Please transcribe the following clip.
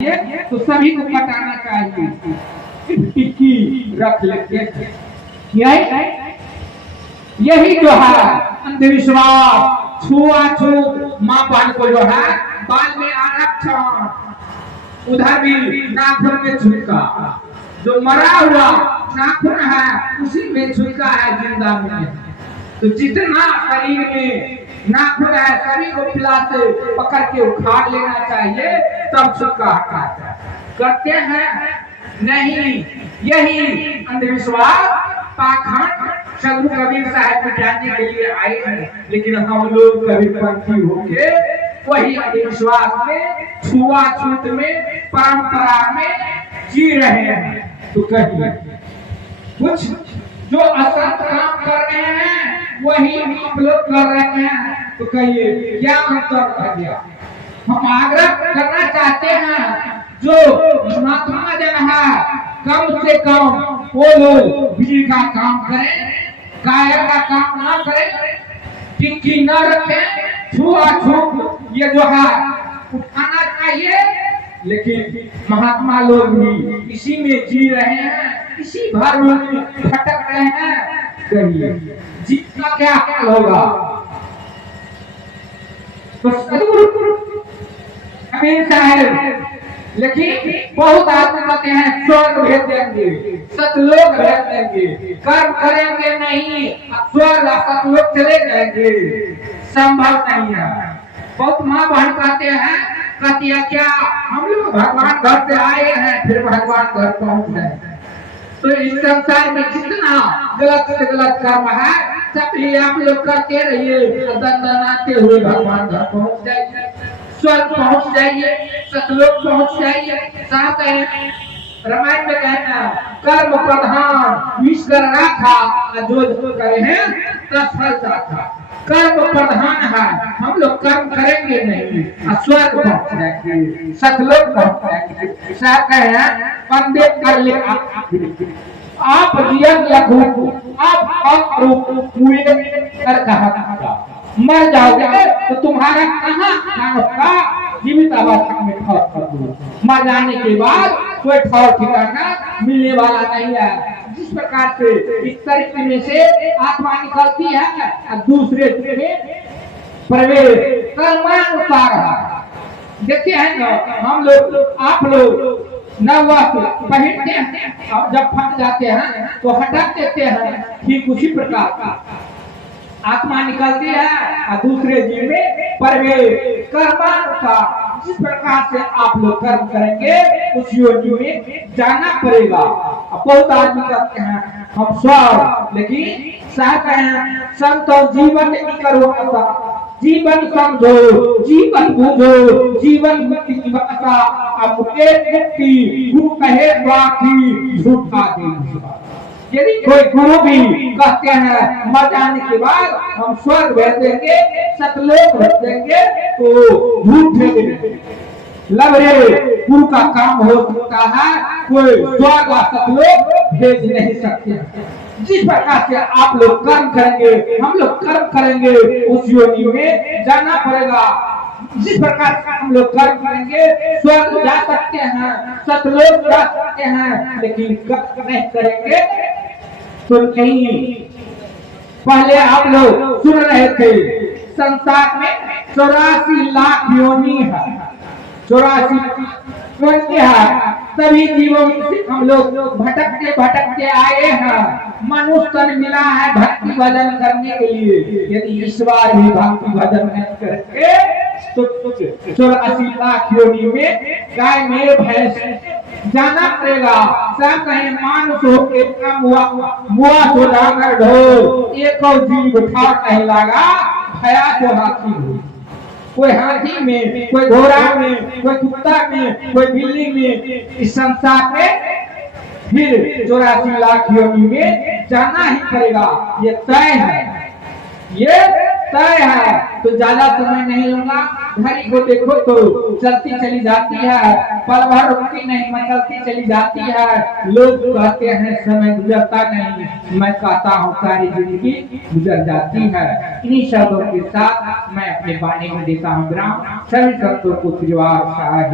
तो सभी को कटाना चाहिए। टिक्की रख लेते यही जो है अंधविश्वास, छुआछूत, माँ बहन को जो है बाल में आरक्षण, उधर भी नाखून में छुटका, जो मरा हुआ नाखून है उसी में छुटका है जिंदा में। तो जितना शरीर में नाखून है सभी को पिला से पकड़ के उखाड़ लेना चाहिए, तब छुटका हटाता करते हैं नहीं। यही अंधविश्वास पाखंड सदगुरु कबीर साहब को जानने के लिए आए हैं, लेकिन हम लोग कबीरपंथी होके वही अंधविश्वास में, छुआछूत में, परंपरा में जी रहे हैं। तो कहिए कुछ जो असत काम कर रहे हैं वही हम लोग कर रहे हैं, तो कहिए क्या अंतर रह गया। हम आग्रह करना चाहते हैं जो महात्मा जन है कम से कम वो लोग बिजली का काम करें, कायर का काम ना करें, टिक्की न रखें, छुआछूत ये जो है उठाना चाहिए। लेकिन महात्मा लोग भी इसी में जी रहे हैं, इसी भर में भटक रहे हैं। कहिए जीतना क्या हाल होगा। तो सदगुरु कबीर साहब लेकिन बहुत आदमी कहते हैं स्वर्ग भेज देंगे, सतलोक भेज देंगे, कर्म करेंगे नहीं स्वर्ग सतलोक चले जाएंगे, संभव नहीं है। बहुत माँ बहन कहते हैं, कहती है क्या हम लोग भगवान घर से आए हैं फिर भगवान घर पहुंच गए। तो इस संसार में जितना गलत से गलत कर्म है सब ये आप लोग करते रहिए, दंडनाते हुए भगवान घर पहुंच जाइए, स्वर्ग पहुंच जाइए, सतलोक पहुंच जाइए। साथ है रामायण में कहना कर्म प्रधान ईश्वर राखा, जो करे हैं तत्फल चाखा। कर्म प्रधान है, हम लोग कर्म करेंगे नहीं स्वर्ग पहुंच जाएंगे, सतलोक पहुंच जाएंगे। साथ है बंदे कर ले आप जीवन लघु आप रूप हुए कर कहा मर जाओगे तो तुम्हारा कहाँ होगा, जीवित अवस्था में ठौर कर दो, मर जाने के बाद कोई ठौर ठिकाना मिलने वाला नहीं है। जिस प्रकार से इस तरीके में से आत्मा निकलती है और दूसरे में प्रवेश कर्मानुसार है। देखते हैं ना हम लोग आप लोग नववस्त्र पहनते हैं और जब फट जाते हैं तो हटा देते हैं, ठीक उसी प्रकार का आत्मा निकलती है और दूसरे जीव में प्रवेश कर्मानुसार। जिस प्रकार से आप लोग कर्म करेंगे उस योनि में जाना पड़ेगा। बहुत आदमी कहते हैं हम स्वर्ग, लेकिन कहते हैं संतो जीवन करो ऐसा, जीवन समझो, जीवन बूझो, जीवन मुक्ति की भाषा, अब मुक्ति गुरु कहे बाकी झूठा दे। यदि कोई गुरु भी कहते हैं मर जाने के बाद हम स्वर्ग भेज देंगे, सतलोक भेज देंगे, तो झूठ लबरे गुरु का काम हो सकता है, कोई स्वर्ग और सतलोक भेज नहीं सकते। जिस प्रकार से आप लोग कर्म करेंगे हम लोग कर्म करेंगे उस योनि में जाना पड़ेगा। जिस प्रकार से हम लोग कर्म करेंगे स्वर्ग जा सकते हैं, सतलोक जा सकते हैं, लेकिन कर्म नहीं करेंगे तो नहीं। पहले आप लोग सुन रहे थे संसार में 84 लाख योनि है, 84 योनि है, सभी जीवों से हम लोग भटकते आए हैं। मनुष्य तन मिला है भक्ति भजन करने के लिए, यदि इस बार भी भक्ति भजन नहीं करेंगे तो 84 लाख योनि में गाय में भैंस जाना पड़ेगा। सब कहे मानुष हो के मुआ तो डांगर ढो, एक जीव ठार नहीं लगा भया तो हाथी हो। कोई हाथी में, कोई घोड़ा में, कोई कुत्ता में, कोई बिल्ली में, इस संसार में फिर 84 लाख योनि में जाना ही पड़ेगा। ये तय है, ये तय है। तो ज्यादा समय नहीं लूंगा, घड़ी को देखो तो चलती चली जाती है, पल भर रुकती नहीं, मचलती चली जाती है। लोग कहते हैं समय गुजरता नहीं, मैं कहता हूँ सारी जिंदगी गुजर जाती है। इन्हीं शब्दों के साथ मैं अपने वाणी में देता हूँ विराम। सभी शब्दों को श्रीवास साहेब।